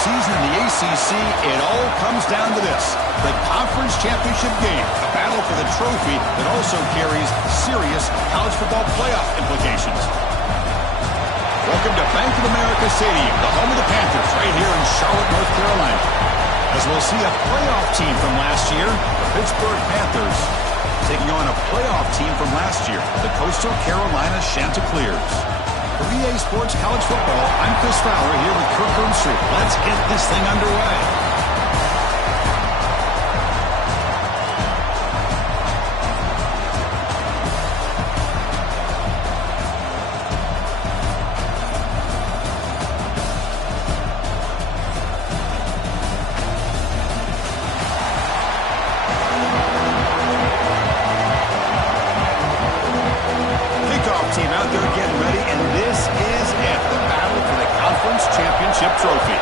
season in the ACC, it all comes down to this: the conference championship game, a battle for the trophy that also carries serious college football playoff implications. Welcome to Bank of America Stadium, the home of the Panthers, right here in Charlotte, North Carolina. As we'll see a playoff team from last year, the Pittsburgh Panthers, taking on a playoff team from last year, the Coastal Carolina Chanticleers. For EA Sports College Football, I'm Chris Fowler here with Kirk Herbstreit. Let's get this thing underway. Team out there getting ready, and this is it, the battle for the conference championship trophy.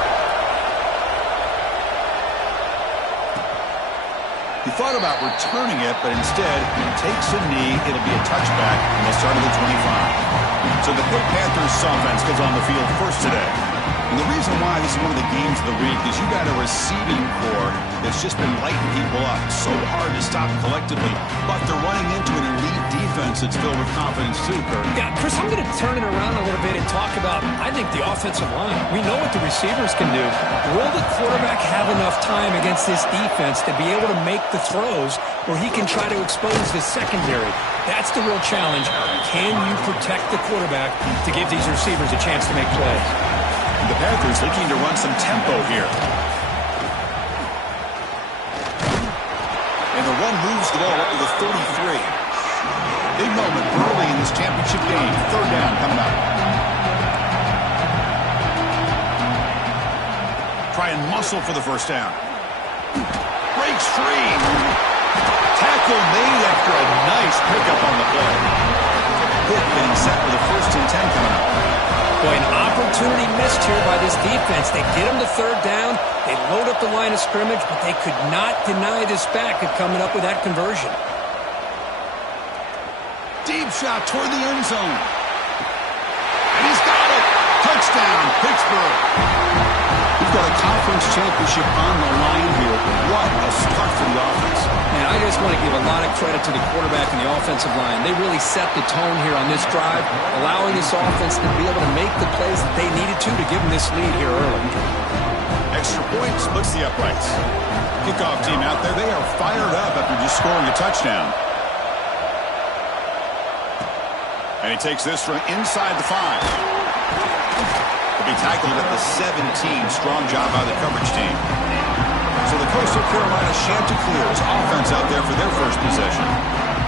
He thought about returning it, but instead he takes a knee. It'll be a touchback, and they'll start at the 25. So the Pitt Panthers offense gets on the field first today. And the reason why this is one of the games of the week is you got a receiving core that's just been lighting people up. So hard to stop collectively, but they're running into an elite defense that's filled with confidence too, Kurt. Yeah, Chris, I'm going to turn it around a little bit and talk about, I think, the offensive line. We know what the receivers can do. Will the quarterback have enough time against this defense to be able to make the throws where he can try to expose the secondary? That's the real challenge. Can you protect the quarterback to give these receivers a chance to make plays? The Panthers looking to run some tempo here. And the run moves the ball up to the 33. Big moment early in this championship game. Third down coming up. Try and muscle for the first down. Breaks free. Tackle made after a nice pickup on the play. Pitt getting set for the 1st and 10 coming up. Boy, an opportunity missed here by this defense. They get him to third down. They load up the line of scrimmage, but they could not deny this back of coming up with that conversion. Deep shot toward the end zone. And he's got it. Touchdown, Pittsburgh. We've got a conference championship on the line here. What a start for the offense. And I just want to give a lot of credit to the quarterback and the offensive line. They really set the tone here on this drive, allowing this offense to be able to make the plays that they needed to give them this lead here early. Extra point splits the uprights. Kickoff team out there, they are fired up after just scoring a touchdown. And he takes this from inside the 5. He'll be tackled at the 17. Strong job by the coverage team. So the Coastal Carolina Chanticleers offense out there for their first possession.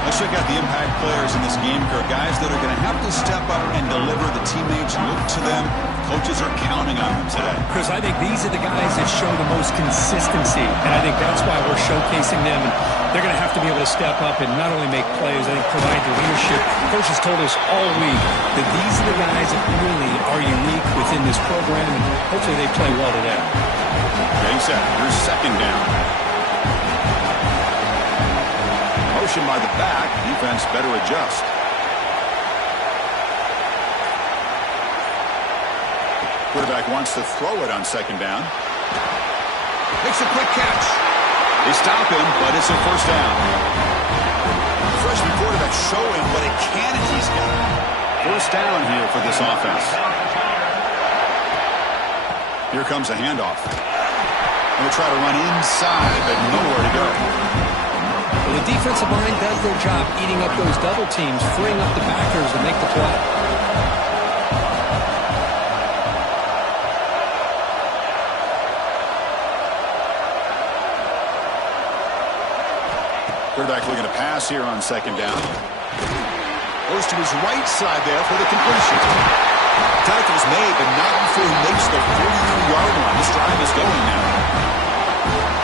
Let's check out the impact players in this game, Kirk. Guys that are going to have to step up and deliver. The teammates look to them. Coaches are counting on them today. Chris, I think these are the guys that show the most consistency, and I think that's why we're showcasing them. And they're going to have to be able to step up and not only make plays, I think provide the leadership. Coach has told us all week that these are the guys that really are unique within this program, and hopefully they play well today. Getting set. Here's second down. Motion by the back. Defense better adjust. Quarterback wants to throw it on second down. Makes a quick catch. They stop him, but it's a first down. Freshman quarterback showing what a cannon he's got. First down here for this offense. Here comes a handoff. Going to try to run inside, but nowhere to go. Well, the defensive line does their job eating up those double teams, freeing up the backers to make the play. Quarterback looking to pass here on second down. Goes to his right side there for the completion. Tackle's made, but not before he makes the 42-yard line. This drive is going now.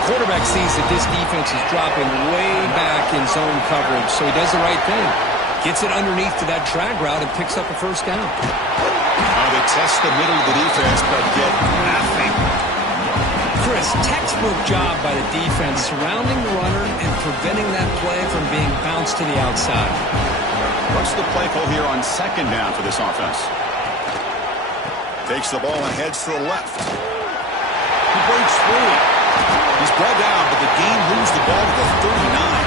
Quarterback sees that this defense is dropping way back in zone coverage, so he does the right thing. Gets it underneath to that drag route and picks up a first down. They test the middle of the defense, but get nothing. Chris, textbook job by the defense surrounding the runner and preventing that play from being bounced to the outside. What's the play call here on second down for this offense? Takes the ball and heads to the left. breaks free. He's brought down, but the game moves the ball to the 39.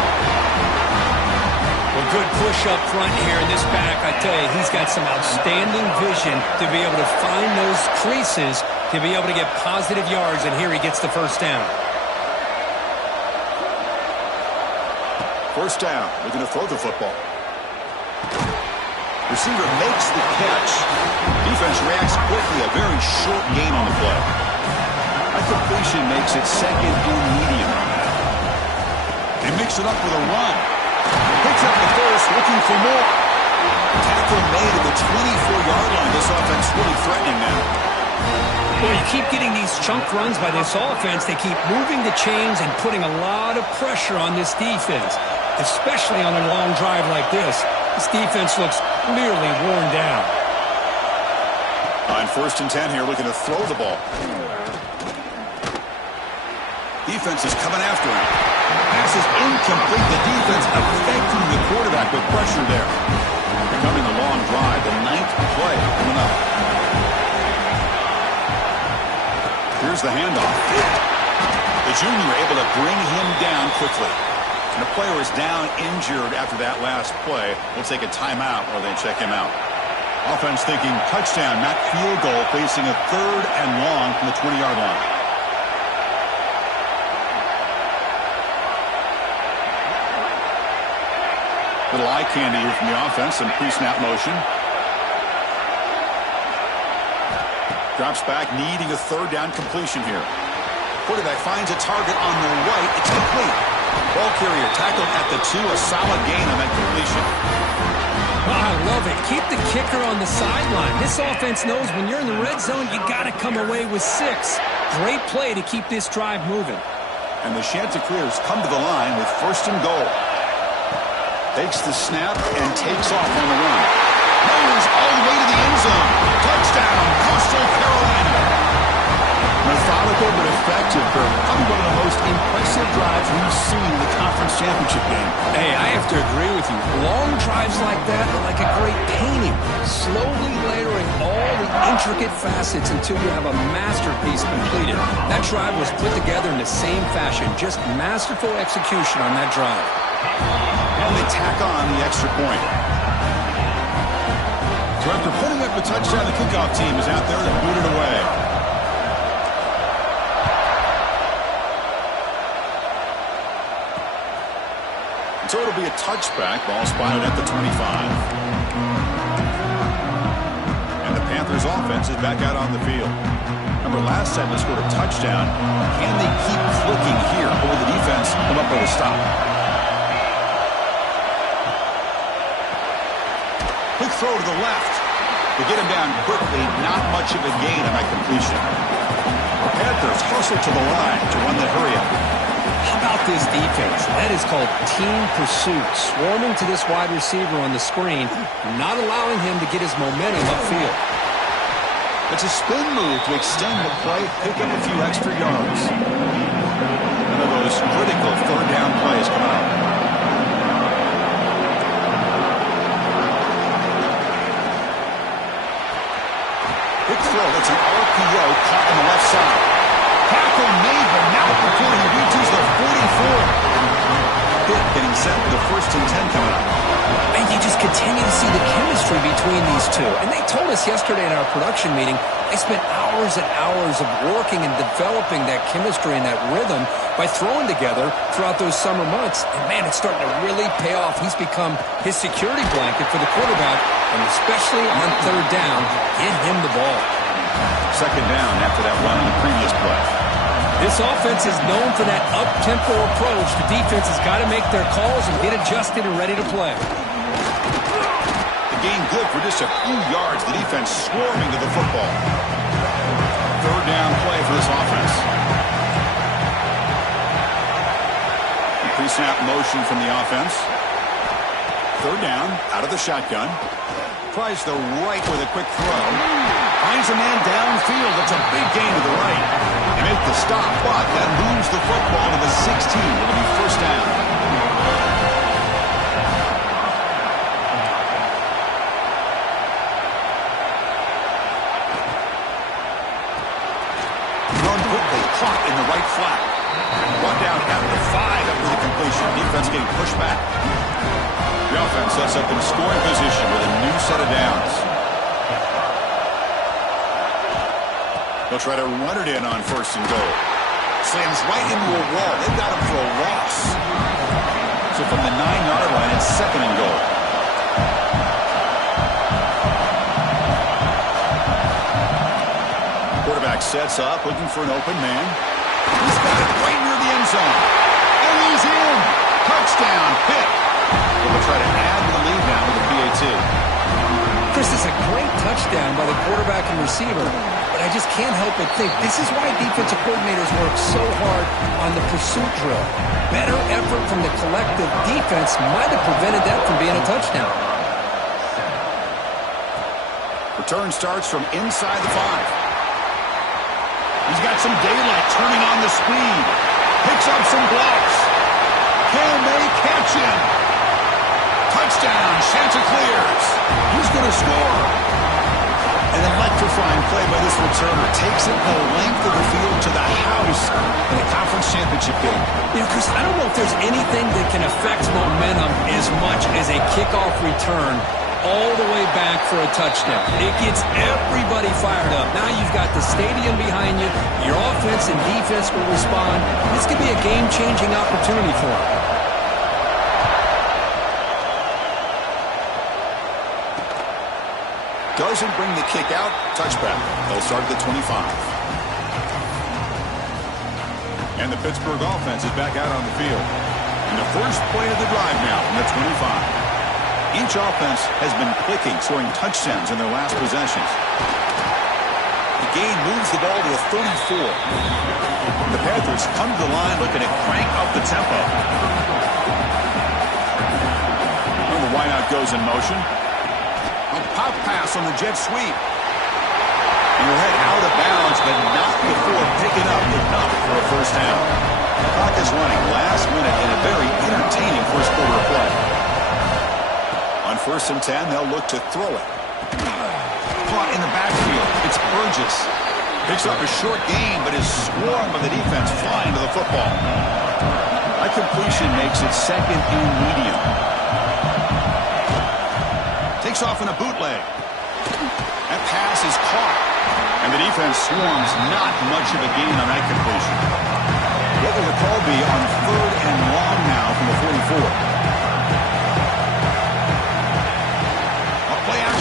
Well, good push up front here in this back. I tell you, he's got some outstanding vision to be able to find those creases, to be able to get positive yards, and here he gets the first down. First down, looking to throw the football. Receiver makes the catch. Defense reacts quickly, a very short gain on the play. That completion makes it second and medium. They mix it up with a run. Picks up the first, looking for more. Tackle made at the 24-yard line. This offense really threatening now. Well, you keep getting these chunk runs by this offense. They keep moving the chains and putting a lot of pressure on this defense, especially on a long drive like this. This defense looks clearly worn down. On first and 10 here, looking to throw the ball. Defense is coming after him. Pass is incomplete. The defense affecting the quarterback with pressure there. Becoming a long drive. The 9th play coming up. Here's the handoff. The junior able to bring him down quickly. And the player is down injured after that last play. We'll take a timeout while they check him out. Offense thinking touchdown, not field goal, facing a 3rd and long from the 20-yard line. Little eye candy here from the offense, some pre-snap motion. Drops back, needing a 3rd down completion here. Quarterback finds a target on the right. It's complete. Ball carrier tackled at the 2. A solid gain on that completion. Oh, I love it. Keep the kicker on the sideline. This offense knows when you're in the red zone, you got to come away with 6. Great play to keep this drive moving. And the Chanticleers come to the line with 1st and goal. Takes the snap and takes off on the run. Runs all the way to the end zone. Touchdown, Coastal Carolina. Methodical but effective. Probably one of the most impressive drives we've seen in the conference championship game. Hey, I have to agree with you. Long drives like that are like a great painting. Slowly layering all the intricate facets until you have a masterpiece completed. That drive was put together in the same fashion. Just masterful execution on that drive. And they tack on the extra point. So after putting up a touchdown, the kickoff team is out there to boot it away. So it'll be a touchback. Ball spotted at the 25. And the Panthers offense is back out on the field. Remember, last time they scored a touchdown. Can they keep clicking here, or will the defense come up with a stop? Quick throw to the left. They get him down quickly. Not much of a gain on that completion. Panthers hustle to the line to run the hurry up. How about this defense? That is called team pursuit. Swarming to this wide receiver on the screen, not allowing him to get his momentum upfield. It's a spin move to extend the play, pick up a few extra yards. One of those critical 3rd down plays coming up. Big throw. That's an RPO caught on the left side. Tackle made, but not before he reaches the 44. Pitt getting set for the 1st and 10 coming up. And you just continue to see the chemistry between these two. And they told us yesterday in our production meeting, they spent hours and hours of working and developing that chemistry and that rhythm by throwing together throughout those summer months. And, man, it's starting to really pay off. He's become his security blanket for the quarterback, and especially on 3rd down, get him the ball. 2nd down after that run on the previous play. This offense is known for that up-tempo approach. The defense has got to make their calls and get adjusted and ready to play. The gain good for just a few yards. The defense swarming to the football. 3rd down play for this offense. Pre-snap motion from the offense. 3rd down, out of the shotgun. Tries the right with a quick throw. Finds a man downfield. That's a big gain to the right. They make the stop, but that moves the football to the 16. It'll be 1st down. Run quickly. Clock defense getting pushed back. The offense sets up in a scoring position with a new set of downs. They'll try to run it in on 1st and goal. Slams right into a wall. They've got him for a loss. So from the 9-yard line, it's 2nd and goal. Quarterback sets up, looking for an open man. He's got it right near the end zone. And he's in. Touchdown, Pitt. They'll try to add to the lead now with the PAT. Chris, is a great touchdown by the quarterback and receiver, but I just can't help but think this is why defensive coordinators work so hard on the pursuit drill. Better effort from the collective defense might have prevented that from being a touchdown. Return starts from inside the 5. He's got some daylight, turning on the speed. Picks up some blocks. Can they catch him? Touchdown, Chanticleers. He's going to score. An electrifying play by this returner. Takes it the length of the field to the house in the conference championship game. You know, Chris, I don't know if there's anything that can affect momentum as much as a kickoff return all the way back for a touchdown. It gets everybody fired up. Now you've got the stadium behind you. Your offense and defense will respond. This could be a game-changing opportunity for them. Doesn't bring the kick out. Touchback. They'll start at the 25. And the Pittsburgh offense is back out on the field. And the first play of the drive now from the 25. Each offense has been clicking, scoring touchdowns in their last possessions. The gain moves the ball to the 34. The Panthers come to the line looking to crank up the tempo. And the wideout goes in motion. A pop pass on the jet sweep. And he'll head out of bounds, but not before picking up enough for a first down. The clock is running last minute in a very entertaining first quarter of play. On 1st and 10, they'll look to throw it. Caught in the backfield. It's Burgess. Picks up a short gain, but is swarmed by the defense flying to the football. That completion makes it 2nd and medium. Takes off in a bootleg. That pass is caught. And the defense swarms, not much of a gain on that completion. What will the call be on 3rd and long now from the 44?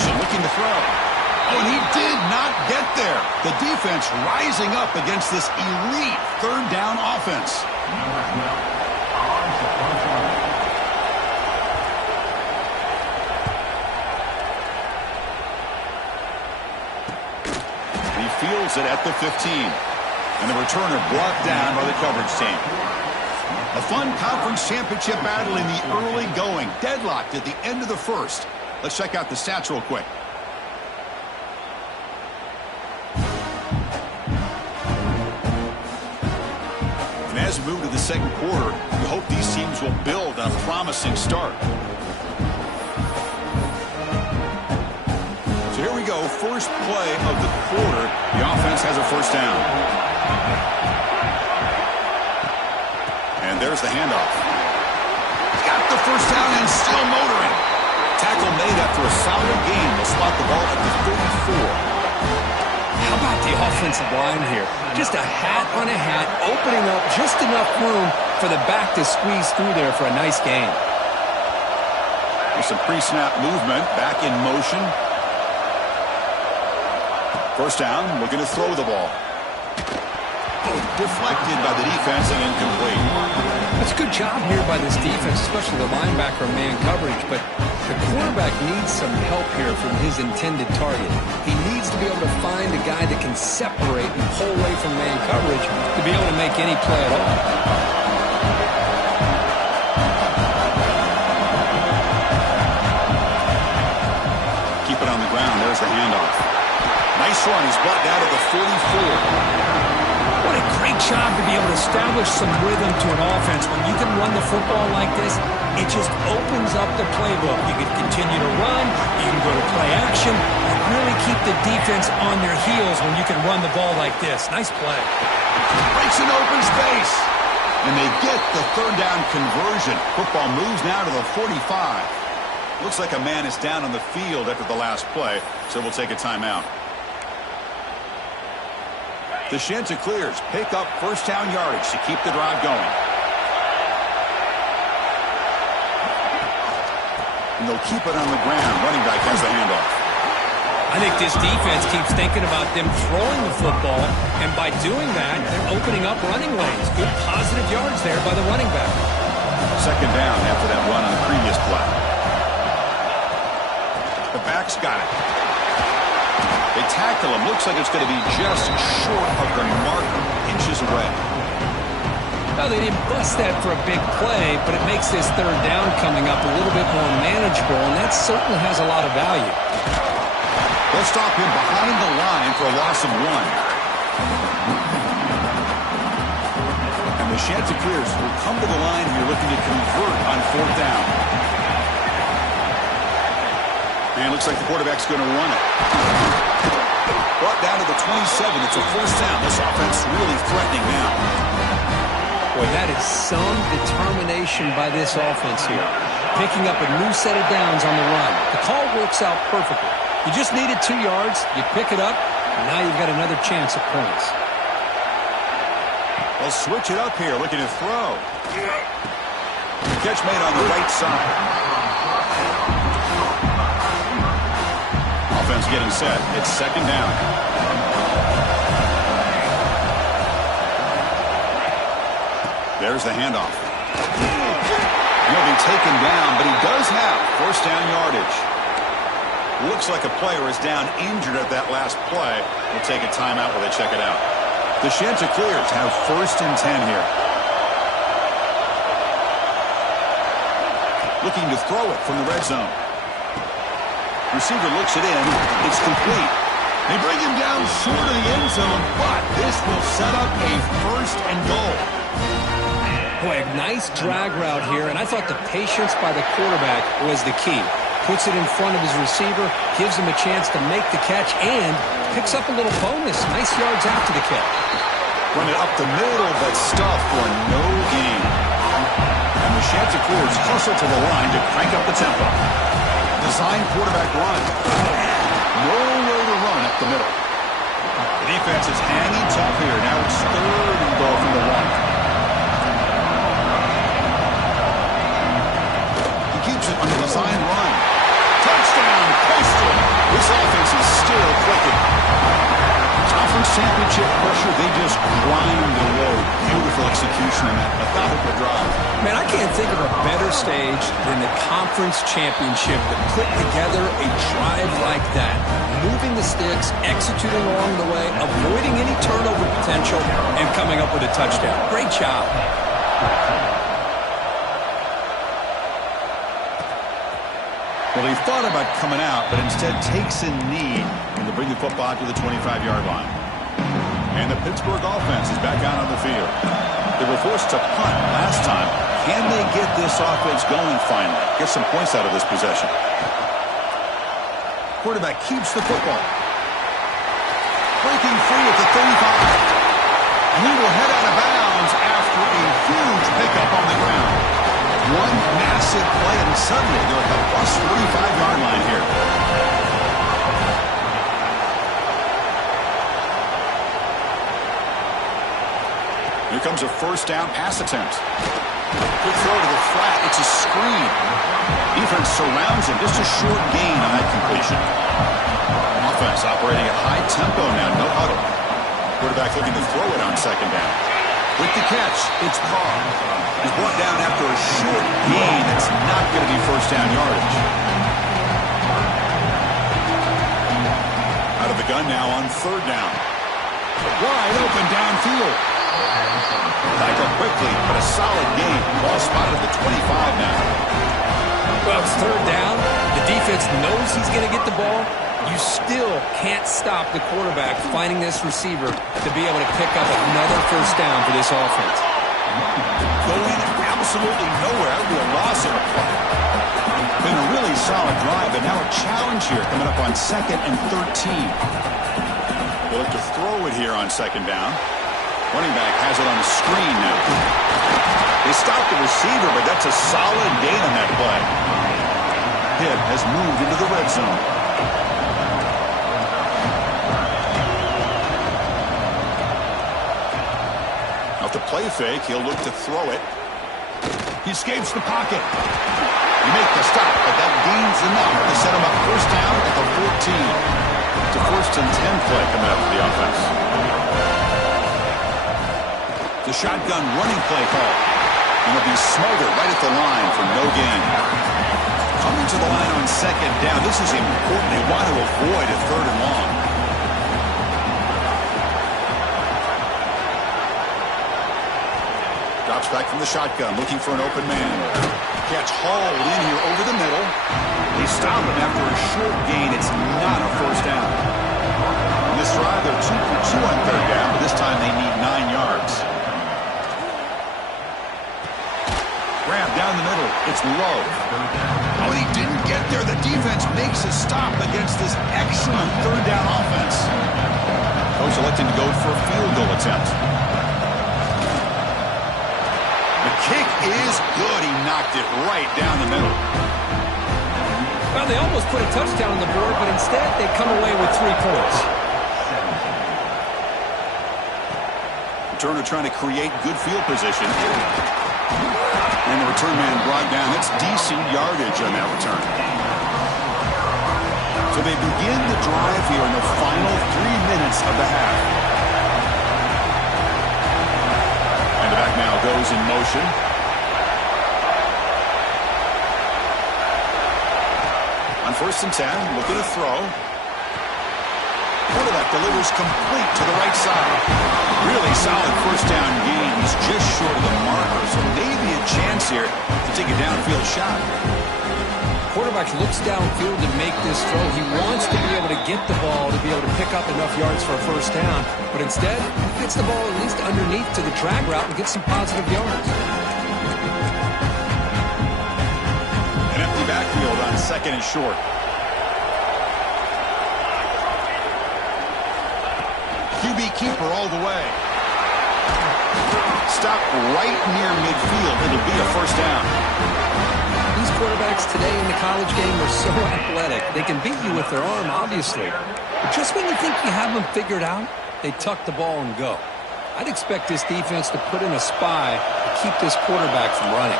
Looking to throw. Oh, and he did not get there. The defense rising up against this elite 3rd down offense. He fields it at the 15. And the returner brought down by the coverage team. A fun conference championship battle in the early going. Deadlocked at the end of the 1st. Let's check out the stats real quick. And as we move to the 2nd quarter, we hope these teams will build on a promising start. So here we go. First play of the quarter. The offense has a first down. And there's the handoff. Got the first down and still motoring. Tackle made after a solid gain. They'll spot the ball at the 34. How about the offensive line here? Just a hat on a hat, opening up just enough room for the back to squeeze through there for a nice gain. There's some pre-snap movement, back in motion. First down, looking to throw the ball. Deflected by the defense and incomplete. It's a good job here by this defense, especially the linebacker man coverage, but the quarterback needs some help here from his intended target. He needs to be able to find a guy that can separate and pull away from man coverage to be able to make any play at all. Keep it on the ground. There's the handoff. Nice run. He's brought down at the 44. What a great job to be able to establish some rhythm to an offense. When you can run the football like this, it just opens up the playbook. You can continue to run, you can go to play action, and really keep the defense on their heels when you can run the ball like this. Nice play. Breaks an open space. And they get the third down conversion. Football moves now to the 45. Looks like a man is down on the field after the last play, so we'll take a timeout. The Chanticleers pick up first down yardage to keep the drive going. And they'll keep it on the ground. Running back has the handoff. I think this defense keeps thinking about them throwing the football, and by doing that, they're opening up running lanes. Good positive yards there by the running back. Second down after that run on the previous play. The back's got it. They tackle him. Looks like it's going to be just short of the marker, inches away. Well, they didn't bust that for a big play, but it makes this third down coming up a little bit more manageable, and that certainly has a lot of value. They'll stop him behind the line for a loss of 1. And the Chanticleers will come to the line here looking to convert on fourth down. And it looks like the quarterback's going to run it. Brought down to the 27. It's a first down. This offense really threatening now. Boy, that is some determination by this offense here. Picking up a new set of downs on the run. The call works out perfectly. You just needed 2 yards. You pick it up, and now you've got another chance at points. They'll switch it up here, looking to throw. The catch made on the right side. Offense getting set. It's second down. There's the handoff. He'll be taken down, but he does have first down yardage. Looks like a player is down injured at that last play. We'll take a timeout while they check it out. The Chanticleers have first and 10 here. Looking to throw it from the red zone. Receiver looks it in. It's complete. They bring him down short of the end zone, but this will set up a first and goal. Boy, a nice drag route here, and I thought the patience by the quarterback was the key. Puts it in front of his receiver, gives him a chance to make the catch, and picks up a little bonus. Nice yards after the catch. Run it up the middle, but stuff for no gain. And the Chanticleers hustle to the line to crank up the tempo. Design quarterback run. Nowhere to run up the middle. The defense is hanging tough here. Now it's third and goal from the 1. He keeps it on the design run. Touchdown, Coastal. This offense is still clicking. Conference championship pressure, they just grind away. Beautiful execution on that methodical drive. Man, I can't think of a better stage than the conference championship to put together a drive like that. Moving the sticks, executing along the way, avoiding any turnover potential, and coming up with a touchdown. Great job. Well, he thought about coming out, but instead takes a knee and to bring the football out to the 25-yard line. And the Pittsburgh offense is back out on the field. They were forced to punt last time. Can they get this offense going finally? Get some points out of this possession. Quarterback keeps the football. Breaking free at the 35. And he will head out of bounds after a huge pickup on the ground. One massive play, and suddenly they're at the plus 45-yard line here. Here comes a first down pass attempt. Good throw to the flat. It's a screen. Defense surrounds him. Just a short gain on that completion. Offense operating at high tempo now. No huddle. Quarterback looking to throw it on second down. With the catch, it's Carr. He's brought down after a short gain. That's not going to be first down yardage. Out of the gun now on third down. Wide open downfield. Back up quickly, but a solid gain. Ball spotted at the 25 now. Well, it's third down. The defense knows he's going to get the ball. You still can't stop the quarterback finding this receiver to be able to pick up another first down for this offense. Going absolutely nowhere. That would be a loss of a play. Been a really solid drive, but now a challenge here coming up on second and 13. They'll look to throw it here on second down. Running back has it on the screen now. They stopped the receiver, but that's a solid gain on that play. Pitt has moved into the red zone. Off the play fake, he'll look to throw it. He escapes the pocket. You make the stop, but that gains enough to set him up first down at the 14. It's a 1st and 10 play coming up for the offense. The shotgun running play call. And he'll be smothered right at the line for no gain. Coming to the line on 2nd down. This is important. They want to avoid a 3rd and long. Drops back from the shotgun, looking for an open man. Catch hauled in here over the middle. They stop him after a short gain. It's not a first down. On this drive, they're 2 for 2 on 3rd down, but this time they need 9 yards. Grab down the middle. It's low. Oh, he didn't get there. The defense makes a stop against this excellent 3rd down offense. Coach electing to go for a field goal attempt. The kick is good. He knocked it right down the middle. Well, they almost put a touchdown on the board, but instead they come away with 3 points. Returner trying to create good field position. And the return man brought down. That's decent yardage on that return. So they begin the drive here in the final 3 minutes of the half. And the back now goes in motion. On 1st and 10, looking to throw. Quarterback delivers complete to the right side. Really solid first down gain. He's just short of the marker, so maybe a chance here to take a downfield shot. Quarterback looks downfield to make this throw. He wants to be able to get the ball to be able to pick up enough yards for a first down, but instead he gets the ball at least underneath to the drag route and gets some positive yards. An empty backfield on 2nd and short. QB keeper all the way. Stop right near midfield. It'll be a first down. These quarterbacks today in the college game are so athletic. They can beat you with their arm, obviously. But just when you think you have them figured out, they tuck the ball and go. I'd expect this defense to put in a spy to keep this quarterback from running.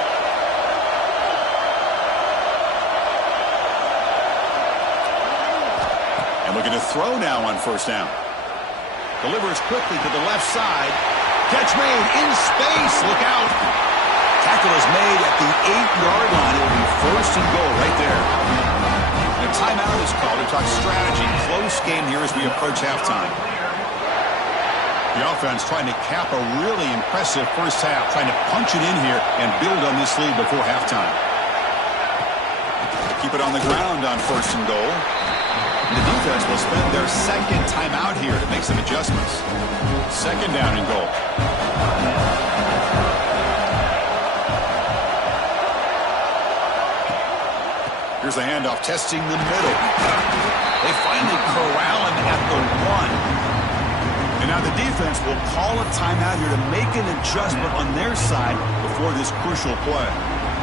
And looking to throw now on first down. Delivers quickly to the left side. Catch made in space. Look out. Tackle is made at the 8-yard line. It will be 1st and goal right there. And a timeout is called to talk strategy. Close game here as we approach halftime. The offense trying to cap a really impressive first half. Trying to punch it in here and build on this lead before halftime. Keep it on the ground on 1st and goal. The defense will spend their 2nd timeout here to make some adjustments. 2nd down and goal. Here's the handoff, testing the middle. They finally corral him at the 1. And now the defense will call a timeout here to make an adjustment on their side before this crucial play.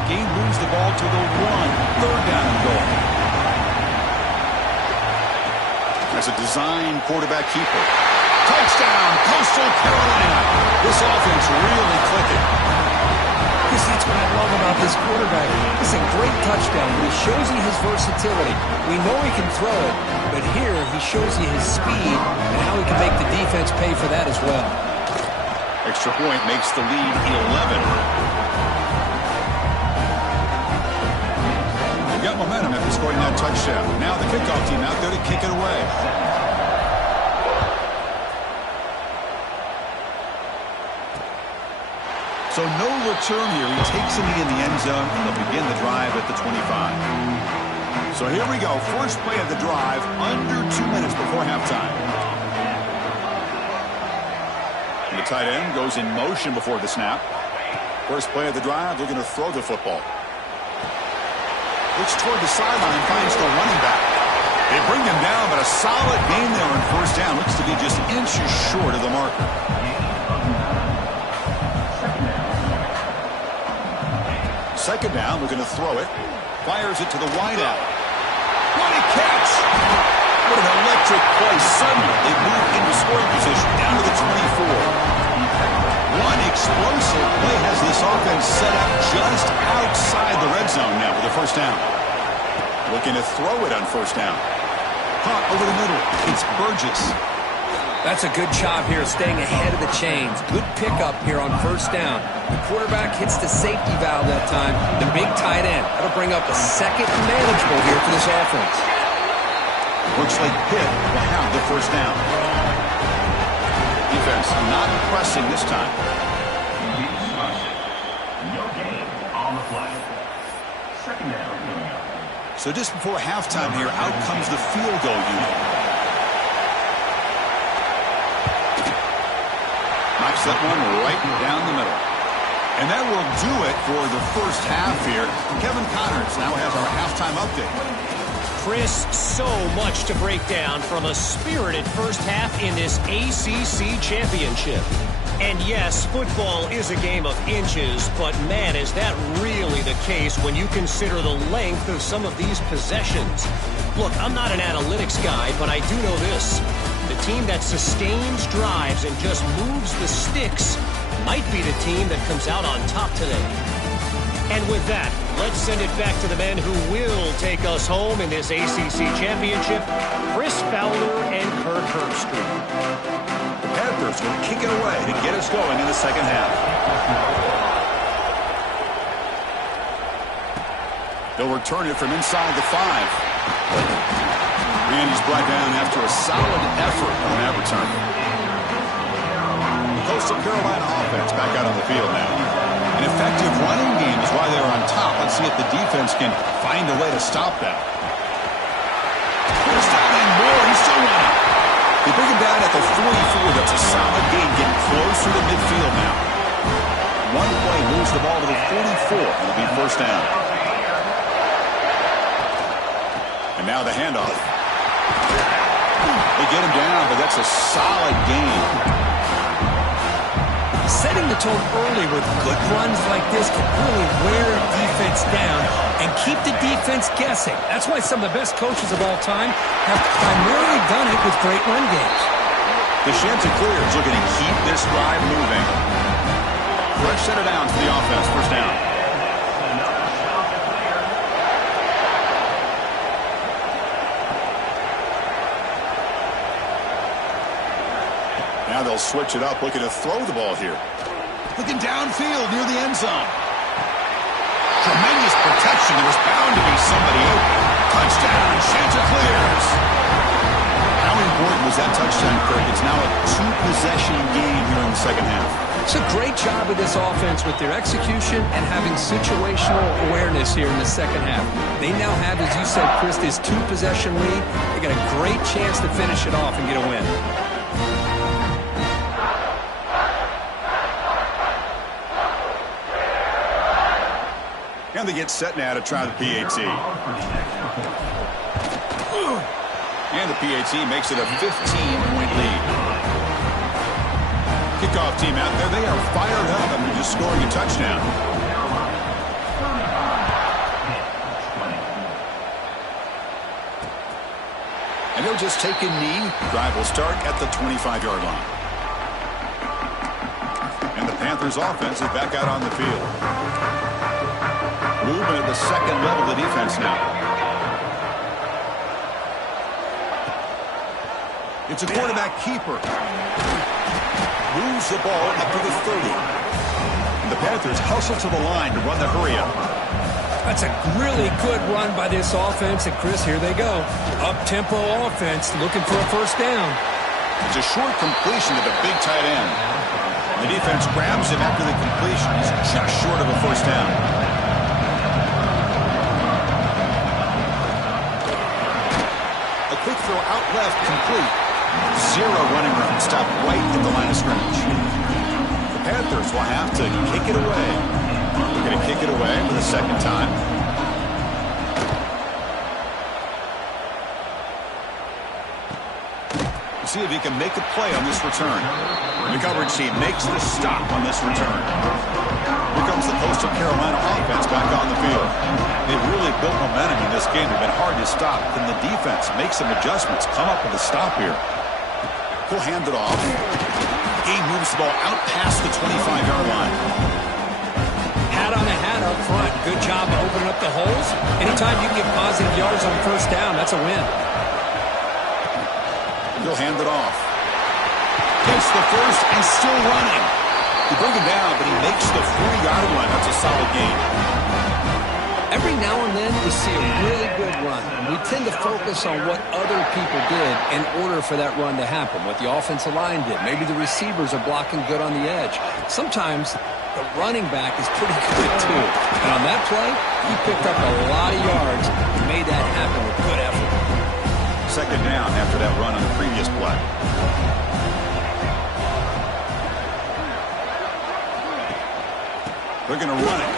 Gain moves the ball to the 1. 3rd down and goal. As a design quarterback keeper. Touchdown, Coastal Carolina. This offense really clicking. Because that's what I love about this quarterback. It's a great touchdown, but he shows you his versatility. We know he can throw it, but here he shows you his speed and how he can make the defense pay for that as well. Extra point makes the lead 11. Got momentum after scoring that touchdown. Now the kickoff team out there to kick it away. So no return here. He takes it in the end zone, and they'll begin the drive at the 25. So here we go. First play of the drive, under 2 minutes before halftime. And the tight end goes in motion before the snap. First play of the drive, looking to throw the football. Looks toward the sideline, finds the running back. They bring him down, but a solid gain there on first down. Looks to be just inches short of the marker. second down, looking to throw it. Fires it to the wideout. What a catch! What an electric play. Suddenly, they move into scoring position down to the 24. One explosive play has this offense set up just outside the red zone now with a first down. Looking to throw it on first down. Caught over the middle. It's Burgess. That's a good job here staying ahead of the chains. Good pickup here on first down. The quarterback hits the safety valve that time. The big tight end. That'll bring up a second manageable here for this offense. Looks like Pitt will have the first down. Defense not pressing this time. No gain on the play. Second down. So just before halftime here, out comes the field goal unit. Knocks that one right down the middle. And that will do it for the first half here. Kevin Connors now has our halftime update. Chris, so much to break down from a spirited first half in this ACC championship. And yes, football is a game of inches, but man, is that really the case when you consider the length of some of these possessions. Look, I'm not an analytics guy, but I do know this. The team that sustains drives and just moves the sticks might be the team that comes out on top today. And with that, let's send it back to the men who will take us home in this ACC championship, Chris Fowler and Kirk Herbstreit. The Panthers will kick it away to get us going in the second half. They'll return it from inside the 5. And he's brought down after a solid effort on that return. Coastal Carolina offense back out on the field now. An effective running game is why they're on top. Let's see if the defense can find a way to stop that. First down and more. He's still running. They bring him down at the 44. That's a solid gain, getting closer to midfield now. One play moves the ball to the 44. It'll be first down. And now the handoff. They get him down, but that's a solid gain. Setting the tone early with good runs like this can really wear a defense down and keep the defense guessing. That's why some of the best coaches of all time have primarily done it with great run games. The Chanticleer is looking to keep this drive moving. Fresh set it down to the offense. First down. Now they'll switch it up, looking to throw the ball here. Looking downfield near the end zone. Tremendous protection. There was bound to be somebody open. Touchdown, Chanticleers. How important was that touchdown, Kirk? It's now a 2-possession game here in the second half. It's a great job of this offense with their execution and having situational awareness here in the second half. They now have, as you said, Chris, this 2-possession lead. They got a great chance to finish it off and get a win. And they get set now to try the PAT. And the PAT makes it a 15-point lead. Kickoff team out there. They are fired up after just scoring a touchdown. And they'll just take a knee. Drive will start at the 25-yard line. And the Panthers offense is back out on the field. Movement at the second level of the defense now. It's a quarterback keeper. Moves the ball up to the 30. And the Panthers hustle to the line to run the hurry-up. That's a really good run by this offense. And, Chris, here they go. Up-tempo offense looking for a first down. It's a short completion to the big tight end. The defense grabs him after the completion. He's just short of a first down. Quick throw out left, complete. 0 running room, stopped right at the line of scrimmage. The Panthers will have to kick it away. They're going to kick it away for the second time. See if he can make a play on this return. The coverage team makes the stop on this return. Here comes the Coastal Carolina offense back on the field. They've really built momentum in this game. They've been hard to stop. Then the defense makes some adjustments, come up with a stop here. He'll hand it off. He moves the ball out past the 25-yard line. Hat on a hat up front. Good job of opening up the holes. Anytime you can get positive yards on first down, that's a win. He'll hand it off. Gets the first and still running. He bring him down, but he makes the 40-yard line. That's a solid gain. Every now and then we see a really good run. We tend to focus on what other people did in order for that run to happen, what the offensive line did. Maybe the receivers are blocking good on the edge. Sometimes the running back is pretty good too. And on that play, he picked up a lot of yards and made that happen with good effort. Second down after that run on the previous play. They're going to run it.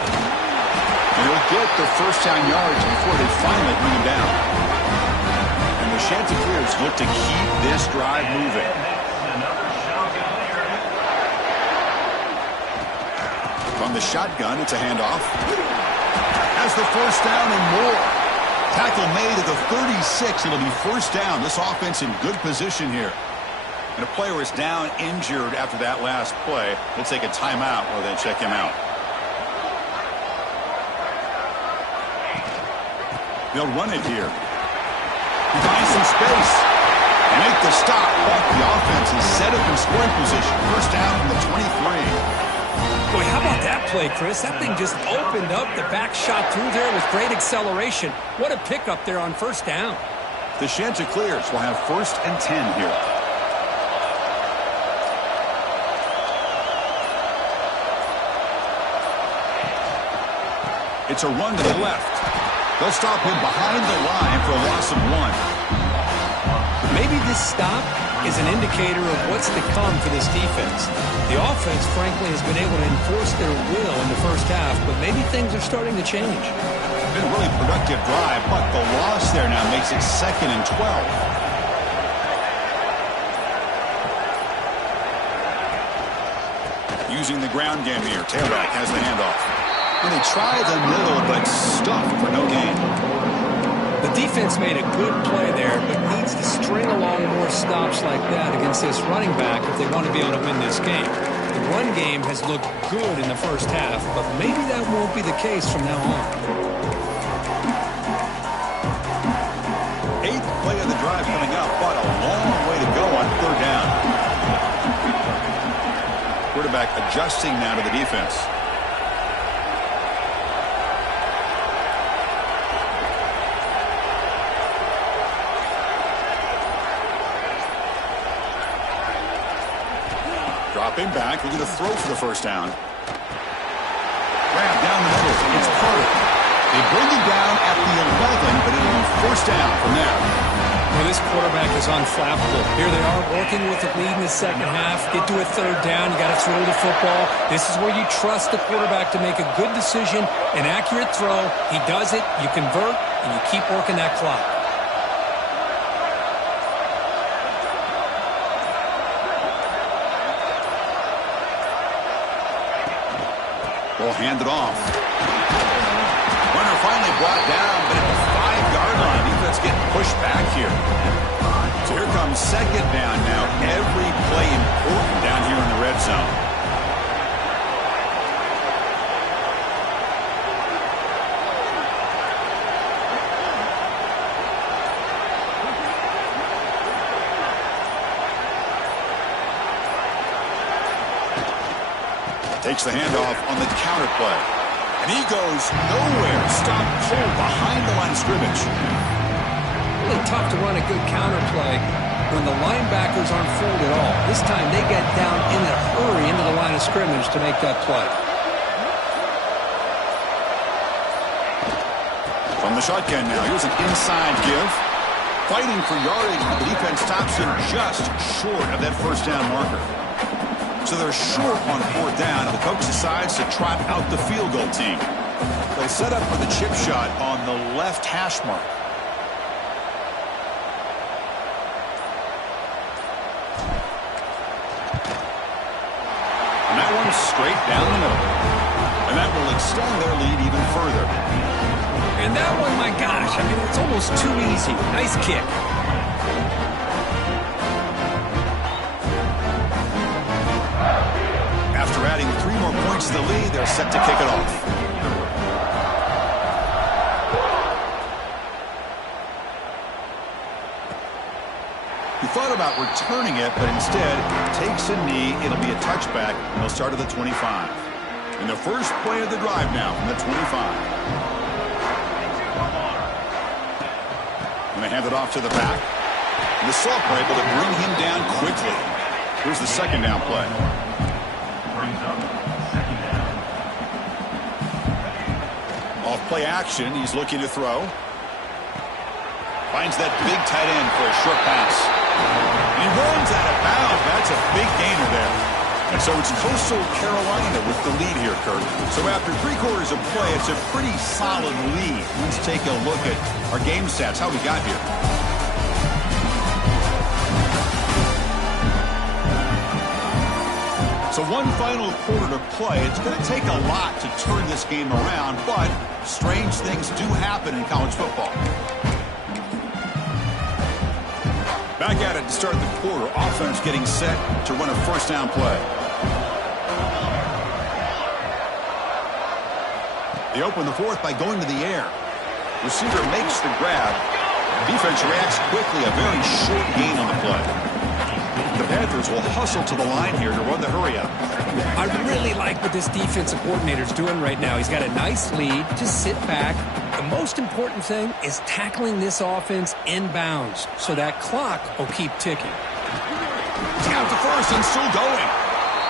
And he'll get the first down yards before they finally bring him down. And the Chanticleers look to keep this drive moving. From the shotgun, it's a handoff. Has the first down and more. Tackle made at the 36. It'll be first down. This offense in good position here. And a player is down injured after that last play. We'll take a timeout while they check him out. They'll run it here. He finds some space. And make the stop, but the offense is set up in scoring position. First down from the 23. Boy, how about that play, Chris? That thing just opened up. The back shot through there with great acceleration. What a pickup there on first down. The Chanticleers will have first and 10 here. It's a run to the left. They'll stop him behind the line for a loss of 1. Maybe this stop is an indicator of what's to come for this defense. The offense, frankly, has been able to enforce their will in the first half, but maybe things are starting to change. It's been a really productive drive, but the loss there now makes it 2nd and 12. Using the ground game here, tailback has the handoff. And they try the middle, but stuffed for no gain. The defense made a good play there, but needs to string along more stops like that against this running back if they want to be able to win this game. The run game has looked good in the first half, but maybe that won't be the case from now on. 8th play of the drive coming up, but a long way to go on third down. Quarterback adjusting now to the defense. Dropping back, looking to throw for the first down. Grab down the middle. It's Carter. They bring him down at the 11, but it'll be first down from there. Well, this quarterback is unflappable. Here they are working with the lead in the second half. Get to a third down. You got to throw the football. This is where you trust the quarterback to make a good decision, an accurate throw. He does it. You convert, and you keep working that clock. Will hand it off. Runner finally brought down, but at the 5-yard line, defense getting pushed back here. So here comes second down now. Every play important down here in the red zone. Takes the handoff on the counter play. And he goes nowhere. Stop cold behind the line of scrimmage. Really tough to run a good counter play when the linebackers aren't fooled at all. This time they get down in a hurry into the line of scrimmage to make that play. From the shotgun now, here's an inside give. Fighting for yardage, but the defense stops him just short of that first down marker. So they're short on fourth down, and the coach decides to trot out the field goal team. They'll set up for the chip shot on the left hash mark. And that one's straight down the middle. And that will extend their lead even further. And that one, my gosh, I mean, it's almost too easy. Nice kick. After adding 3 more points to the lead, they're set to kick it off. He thought about returning it, but instead takes a knee. It'll be a touchback, and they'll start at the 25. And the first play of the drive now from the 25. And they hand it off to the back. And the Salk are able to bring him down quickly. Here's the second down play. Off play action, he's looking to throw. Finds that big tight end for a short pass. And he runs out of bounds. That's a big gainer there. And so it's Coastal Carolina with the lead here, Kurt. So after 3 quarters of play, it's a pretty solid lead. Let's take a look at our game stats, how we got here. So one final quarter to play. It's going to take a lot to turn this game around, but strange things do happen in college football. Back at it to start the quarter. Offense getting set to run a first down play. They open the fourth by going to the air. Receiver makes the grab. Defense reacts quickly. A very short gain on the play. The Panthers will hustle to the line here to run the hurry up. I really like what this defensive coordinator's doing right now. He's got a nice lead. Just sit back. The most important thing is tackling this offense inbounds so that clock will keep ticking. He's got the first and still going.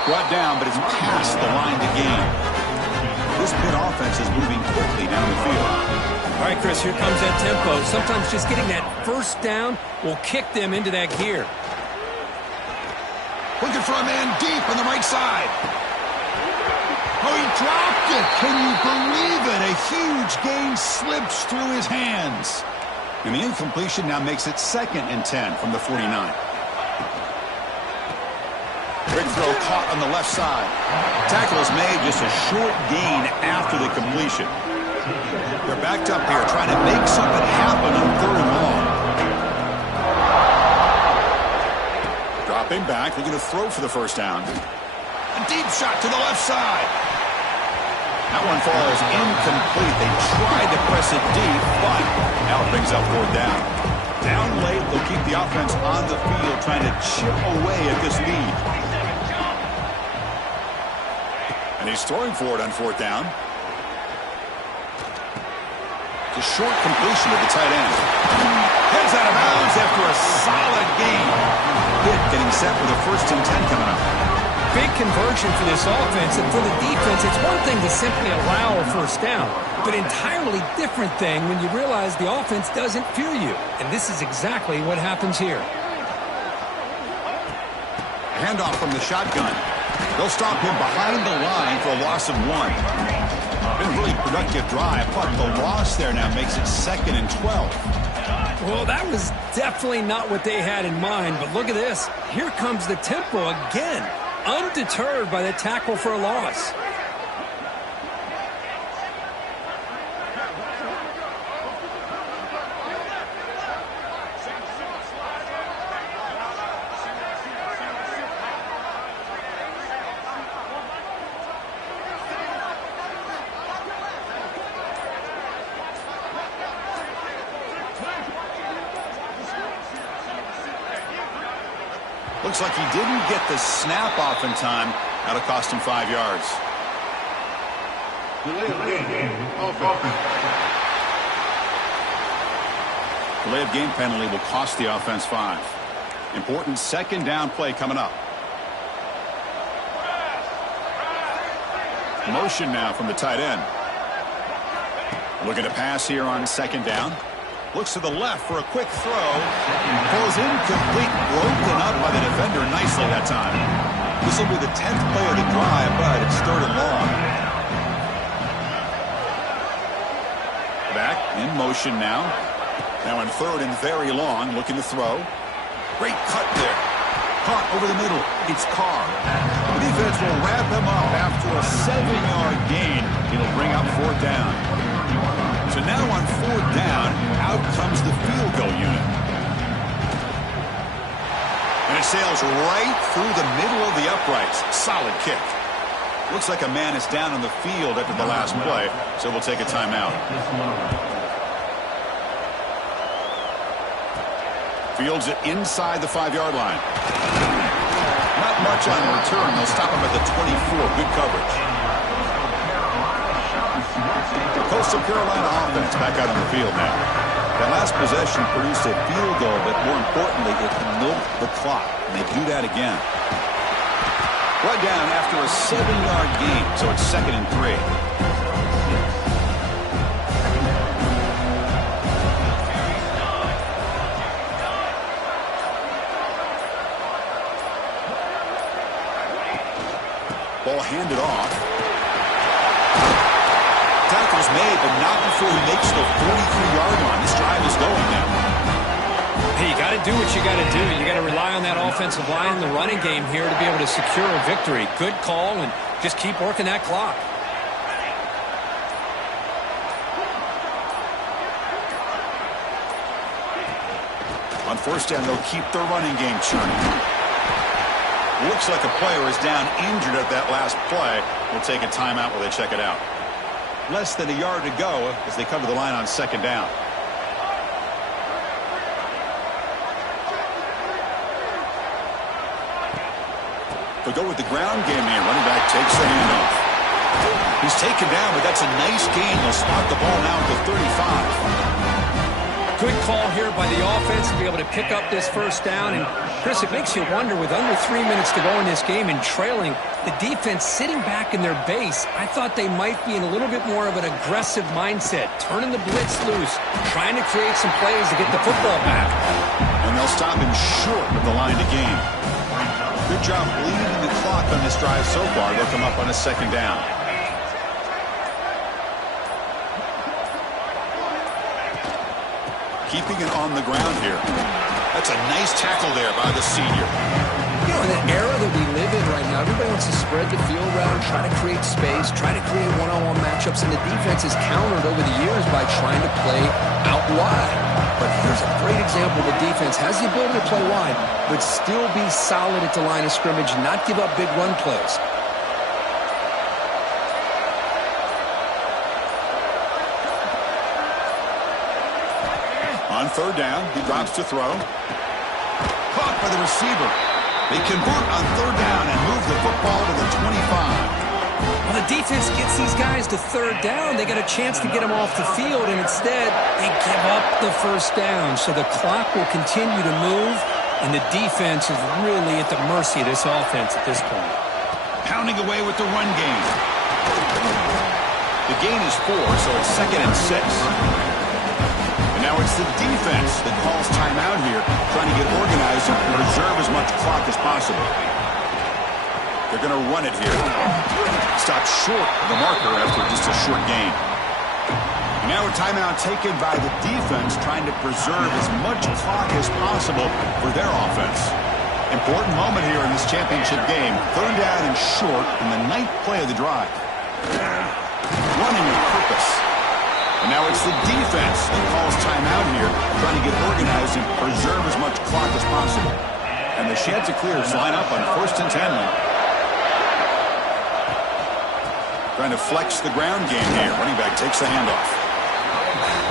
Brought down, but it's past the line to gain. This Pitt offense is moving quickly down the field. All right, Chris, here comes that tempo. Sometimes just getting that first down will kick them into that gear. Looking for a man deep on the right side. Oh, he dropped it. Can you believe it? A huge gain slips through his hands. And the incompletion now makes it 2nd and 10 from the 49. Big throw caught on the left side. Tackle is made, just a short gain after the completion. They're backed up here trying to make something happen on 3rd and long. Dropping back, looking to throw for the first down. A deep shot to the left side. That one falls incomplete. They tried to press it deep, but now it brings up 4th down. Down late, they'll keep the offense on the field, trying to chip away at this lead. And he's throwing for it on 4th down. It's a short completion to the tight end. Heads out of bounds after a solid gain. Pitt getting set for the 1st and 10 coming up. Big conversion for this offense, and for the defense, it's one thing to simply allow a first down, but entirely different thing when you realize the offense doesn't fear you. And this is exactly what happens here. Handoff from the shotgun. They'll stop him behind the line for a loss of 1. Been a really productive drive, but the loss there now makes it 2nd and 12. Well, that was definitely not what they had in mind, but look at this. Here comes the tempo again, undeterred by the tackle for a loss. Looks like he didn't get the snap off in time. That'll cost him 5 yards. Delay of game penalty will cost the offense 5. Important 2nd down play coming up. Motion now from the tight end. Looking to pass here on 2nd down. Looks to the left for a quick throw. Falls incomplete, broken up by the defender nicely that time. This will be the 10th play of the drive, but it's 3rd and long. Back in motion now. Now in 3rd and very long, looking to throw. Great cut there. caught over the middle. It's Carr. The defense will wrap him up after a 7-yard gain. It'll bring up 4th down. So now on 4th down, out comes the field goal unit. And it sails right through the middle of the uprights. Solid kick. Looks like a man is down on the field after the last play, so we'll take a timeout. Fields it inside the 5-yard line. Not much on return. They'll stop him at the 24. Good coverage. Coastal Carolina offense back out on the field now. That last possession produced a field goal, but more importantly, it milked the clock. And they do that again. Brought down after a 7-yard gain, so it's 2nd and 3. Ball handed off. Tackle's made, but not before he makes the 43-yard line. This drive is going now. Hey, you got to do what you got to do. You got to rely on that offensive line, the running game here to be able to secure a victory. Good call, and just keep working that clock. On 1st down, they'll keep their running game churning. Looks like a player is down injured at that last play. We'll take a timeout while they check it out. Less than a yard to go as they come to the line on 2nd down. They'll go with the ground game here. Running back takes the handoff. He's taken down, but that's a nice gain. They'll spot the ball now at the 35. Good call here by the offense to be able to pick up this 1st down. And, Chris, it makes you wonder, with under 3 minutes to go in this game and trailing, the defense sitting back in their base, I thought they might be in a little bit more of an aggressive mindset, turning the blitz loose, trying to create some plays to get the football back. And they'll stop him short of the line to gain. Good job bleeding the clock on this drive so far. They'll come up on a 2nd down. Keeping it on the ground here. That's a nice tackle there by the senior. You know, in the era that we live in right now, everybody wants to spread the field around, try to create space, try to create one-on-one matchups, and the defense is countered over the years by trying to play out wide. But here's a great example. The defense has the ability to play wide, but still be solid at the line of scrimmage, not give up big run plays. On 3rd down, he drops to throw. Caught by the receiver. They convert on 3rd down and move the football to the 25. Well, the defense gets these guys to 3rd down. They got a chance to get them off the field, and instead they give up the 1st down. So the clock will continue to move, and the defense is really at the mercy of this offense at this point. Pounding away with the run game. The gain is 4, so it's 2nd and 6. And now it's the defense that calls timeout here, trying to get organized and preserve as much clock as possible. They're going to run it here. Stop short of the marker after just a short gain. And now a timeout taken by the defense, trying to preserve as much clock as possible for their offense. Important moment here in this championship game. 3rd down and short in the 9th play of the drive. Running with purpose. And now it's the defense that calls timeout here, trying to get organized and preserve as much clock as possible. And the Chanticleers line up on 1st and 10 now. Trying to flex the ground game here. Running back takes the handoff.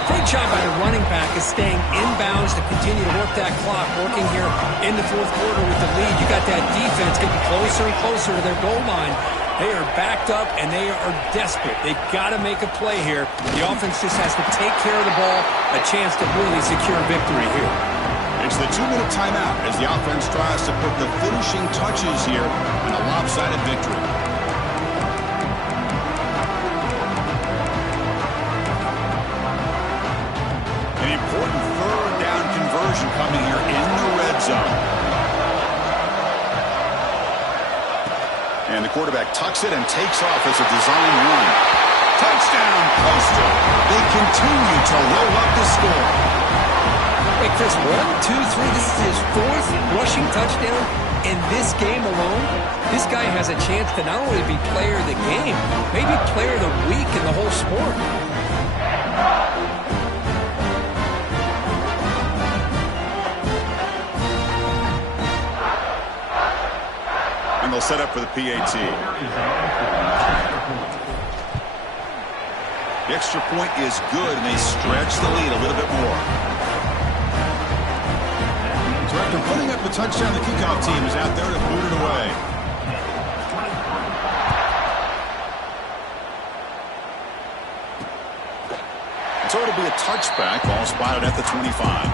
Great job by the running back is staying inbounds to continue to work that clock, working here in the 4th quarter with the lead. You got that defense getting closer and closer to their goal line. They are backed up, and they are desperate. They've got to make a play here. The offense just has to take care of the ball, a chance to really secure victory here. It's the 2-minute timeout as the offense tries to put the finishing touches here in a lopsided victory. An important 3rd down conversion coming here in the red zone. And the quarterback tucks it and takes off as a design run. Touchdown, Coastal. They continue to roll up the score. Hey, Chris, 1, 2, 3, this is his 4th rushing touchdown in this game alone. This guy has a chance to not only be player of the game, maybe player of the week in the whole sport. And they'll set up for the PAT. The extra point is good, and they stretch the lead a little bit more. So after putting up the touchdown, the kickoff team is out there to boot it away. So it'll be a touchback, ball spotted at the 25.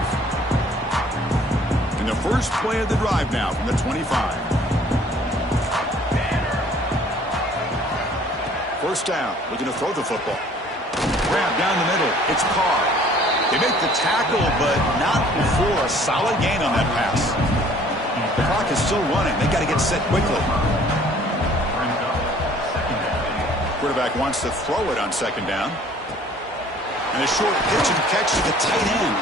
And the first play of the drive now from the 25. First down, looking to throw the football. Grab down the middle. It's Carr. They make the tackle, but not before a solid gain on that pass. The clock is still running. They got to get set quickly. Quarterback wants to throw it on second down. And a short pitch and catch to the tight end.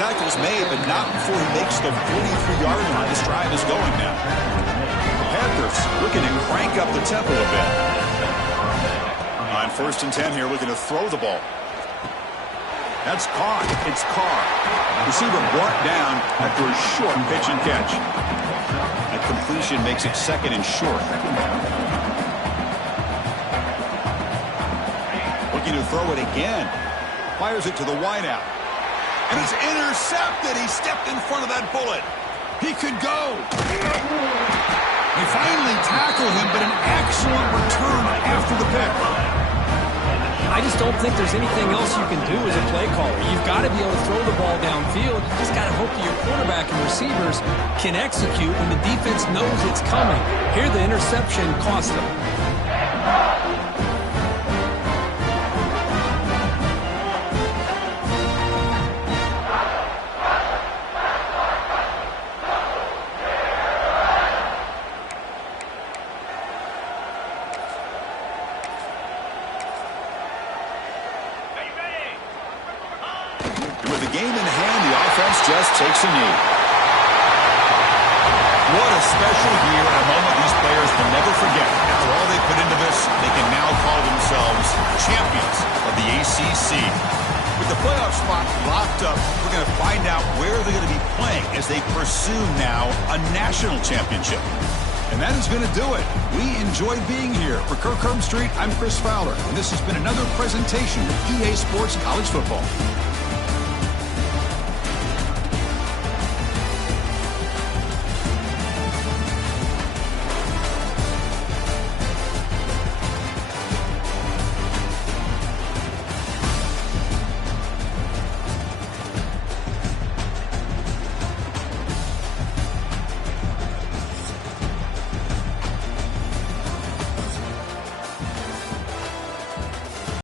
Tackle's made, but not before he makes the 43-yard line. This drive is going now. The Panthers looking to crank up the tempo a bit. On 1st and 10 here, looking to throw the ball. That's caught. It's Carr. Receiver brought down after a short pitch and catch. That completion makes it 2nd and short. Looking to throw it again. Fires it to the wideout. And it's intercepted. He stepped in front of that bullet. He could go. They finally tackle him, but an excellent return after the pick. I just don't think there's anything else you can do as a play caller. You've got to be able to throw the ball downfield. You just got to hope that your quarterback and receivers can execute when the defense knows it's coming. Here, the interception cost them. Just takes a knee. What a special year and a moment these players will never forget. After all they put into this, they can now call themselves champions of the ACC. With the playoff spot locked up, we're going to find out where they're going to be playing as they pursue now a national championship. And that is going to do it. We enjoyed being here. For Kirk Street, I'm Chris Fowler, and this has been another presentation of EA Sports College Football.